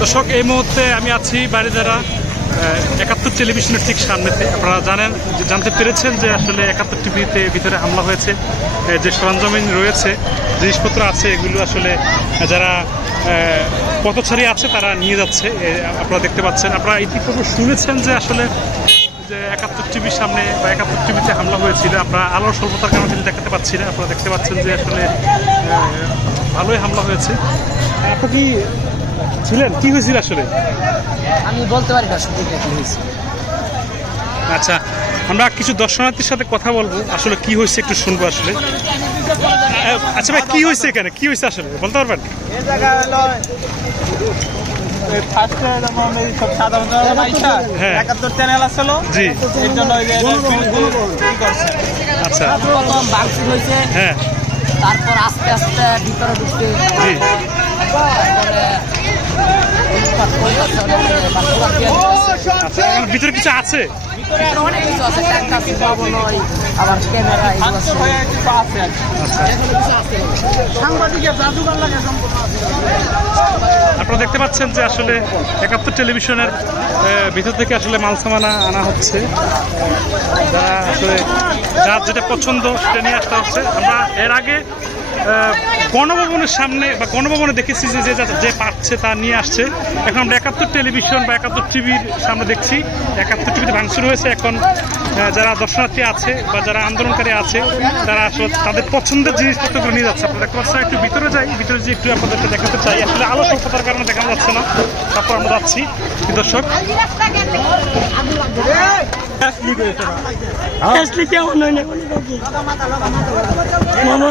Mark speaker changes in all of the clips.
Speaker 1: দর্শক, এই মুহূর্তে আমি আছি বাইরে যারা একাত্তর টেলিভিশনের ঠিক সামনেতে আপনারা জানেন জানতে পেরেছেন যে আসলে একাত্তর টিভিতে ভিতরে হামলা হয়েছে যে সরঞ্জামিন রয়েছে, জিনিসপত্র আছে, এগুলো আসলে যারা পথচারী আছে তারা নিয়ে যাচ্ছে আপনারা দেখতে পাচ্ছেন। আপনারা ইতিপূর্বে শুনেছেন যে আসলে যে একাত্তর টিভির সামনে বা একাত্তর টিভিতে হামলা হয়েছিল, আমরা আলোর স্বল্পতার কারণে কিন্তু দেখাতে পাচ্ছি না, আপনারা দেখতে পাচ্ছেন যে আসলে ভালোই হামলা হয়েছে। আপনি ছিলেন? কি হয়েছিল আসলে?
Speaker 2: আমি বলতে পারি না সঠিক কি হয়েছে।
Speaker 1: আচ্ছা আমরা কিছু দর্শনার্থীর সাথে কথা বলব। আসলে কি হয়েছে একটু শুনব আসলে। আচ্ছা ভাই কি হয়েছে এখানে? কি হয়েছে আসলে? বলতে পারবেন? হ্যাঁ। আচ্ছা। হ্যাঁ।
Speaker 2: তারপর আস্তে আস্তে ভিতরে ঢুকতে
Speaker 1: জি
Speaker 2: তারপরে লুটপাট করতেছে অনেকে, বা দোকান দিয়ে দিতেছে।
Speaker 1: আচ্ছা এখানে ভিতরে কিছু আছে। আপনারা দেখতে পাচ্ছেন যে আসলে একাত্তর টেলিভিশনের ভিতর থেকে আসলে মাল সামানা আনা হচ্ছে যারা আসলে যার যেটা পছন্দ সেটা নিয়ে আসতে হচ্ছে আমরা এর আগে গণভবনের সামনে বা গণভবনে দেখেছি যে যে পাচ্ছে তা নিয়ে আসছে। এখন আমরা একাত্তর টেলিভিশন বা একাত্তর টিভির সামনে দেখছি। একাত্তর টিভিতে ভাঙচুর হয়েছে। এখন যারা দর্শনার্থী আছে বা যারা আন্দোলনকারী আছে তারা আসলে তাদের পছন্দের জিনিসপত্রগুলো নিয়ে যাচ্ছে। আপনারা দেখতে পাচ্ছেন একটু ভিতরে যাই। ভিতরে যে একটু আপনাদেরকে দেখাতে চাই। আসলে আলো স্বল্পতার কারণে দেখানো যাচ্ছে না। তারপর আমরা যাচ্ছি। দর্শক।
Speaker 3: আসলে কেমন হয় না? মামা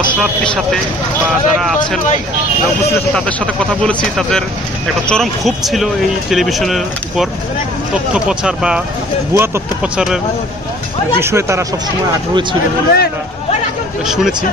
Speaker 1: দর্শনার্থীর সাথে বা যারা আছেন উপস্থিত আছেন, তাদের সাথে কথা বলেছি। তাদের একটা চরম ক্ষোভ ছিল এই টেলিভিশনের উপর। তথ্য প্রচার বা ভুয়া তথ্য প্রচারের বিষয়ে তারা সবসময় আগ্রহী ছিল বলে শুনেছি।